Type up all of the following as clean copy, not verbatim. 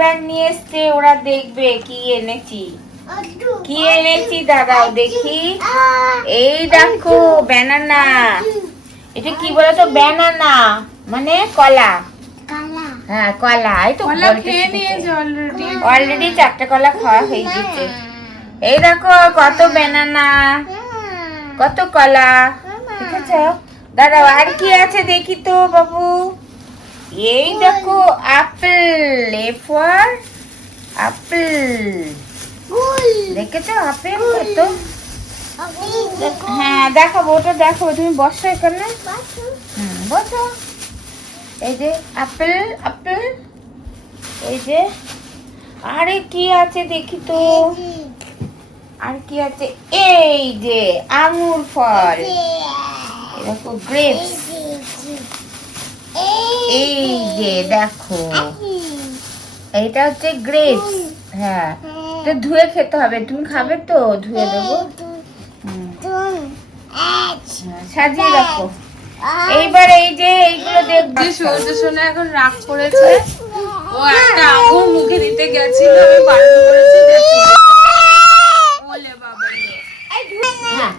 Bag নিয়ে এসছে, ওরা দেখবে কি এনেছি। কি এনেছি দাদাও দেখি। এই দেখো ব্যানানা। এটা কি বলতো? ব্যানানা মানে কলা। হ্যাঁ কলা। এই তো অলরেডি 4টা কলা খাওয়া হয়ে গেছে। এই দেখো কত ব্যানানা, কত কলা। ঠিক আছে দাদা, আর কি আছে দেখি তো বাবু। এই দেখো আপেল, এ ফর আপেল। দেখেছো আপেল কত? হ্যাঁ দেখাবো, ওটা দেখো। তুমি বসো এখানে, বসো। এই যে আপেল, আপেল। এই যে আরে কি আছে দেখি তো। আর কি আছে? এই যে আঙ্গুর ফল, দেখো গ্রেপস। এই যে দেখো, এইটা হচ্ছে গ্রেপস। হ্যাঁ, তো ধুয়ে খেতে হবে। তুমি খাবে তো? ধুয়ে দেবো, সাজিয়ে রাখো। এইবার এই যে এইগুলো দেখবে। সূর্য সোনা এখন রাগ করেছে, ও একটা আঙুর মুখে দিতে গেছিল, আমি বারণ করেছি। ওলে বাবা রে, হ্যাঁ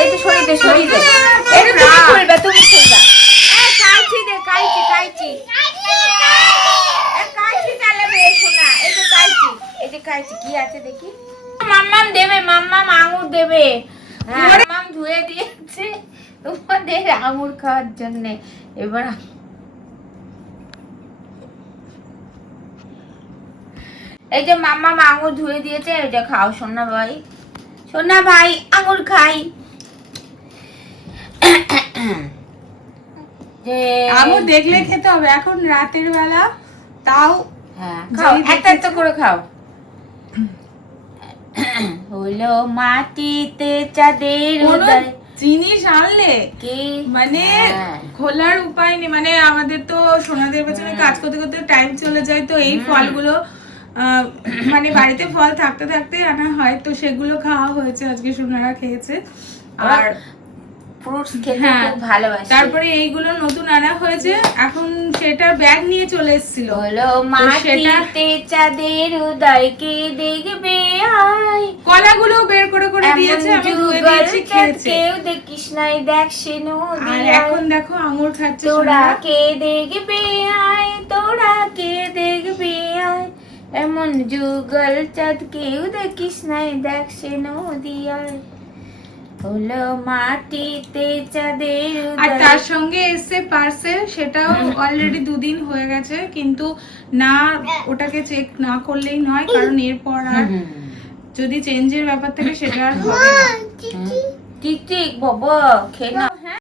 এই তো সরিয়ে দে, সরিয়ে দে। এই তুমি খুলবা, তুমি খুলবা। কাইচি দে, কাইচি, কাইচি। কাইচি চালাবে সোনা। এই তো কাইচি, এই যে কাইচি। কি আছে দেখি। মাম্মাম দেবে, মাম্মাম আঙুর দেবে। হ্যাঁ মাম্মাম ধুয়ে দিয়েছে তোমাদের আঙুর খাওয়ার জন্য। এবার এই যে মাম্মাম আঙুর ধুয়ে দিয়েছে, এটা খাও সোনা ভাই। সোনা ভাই আঙুর খাই। আঙুর দেখলে খেতে হবে এখন রাতের বেলা, তাও হ্যাঁ খাও, একটা একটা করে খাও। হলো মাটিতে চাঁদের উদয়। জিনিস আনলে কি মানে খোলার উপায় নেই। মানে আমাদের তো সোনাদের পেছনে কাজ করতে করতে টাইম চলে যায়, তো এই ফলগুলো মানে বাড়িতে ফল থাকতে থাকতে আনা হয়, তো সেগুলো খাওয়া হয়েছে। আজকে সোনারা খেয়েছে। আর ফ্রুটস খেতে খুব ভালোবাসে। তারপরে এইগুলো নতুন আনা হয়েছে, এখন সেটার ব্যাগ নিয়ে চলে এসেছিল। হলো মাটিতে চাঁদের উদয়, কে দেখবে আয়। কলাগুলো বের করে করে দিয়েছে, আমি ধুয়ে দিয়েছি, খেয়েছে। কেউ দেখিস নাই, দেখ সে নদী। আর এখন দেখো আঙুর খাচ্ছে তোরা সোনা। কে দেখবে আয়, তোরা কে দেখবে আয়। এমন যুগল চাঁদ কেউ দেখিস নাই, দেখ সে নদী আয়। হলো মাটিতে চাঁদের উদয়। আর তার সঙ্গে এসে পার্সেল, সেটাও অলরেডি 2 দিন হয়ে গেছে, কিন্তু না ওটাকে চেক না করলেই নয়, কারণ এরপর আর যদি চেঞ্জের ব্যাপার থাকে সেটা আর হবে না। ঠিক ঠিক বাবা, খেয়ে না।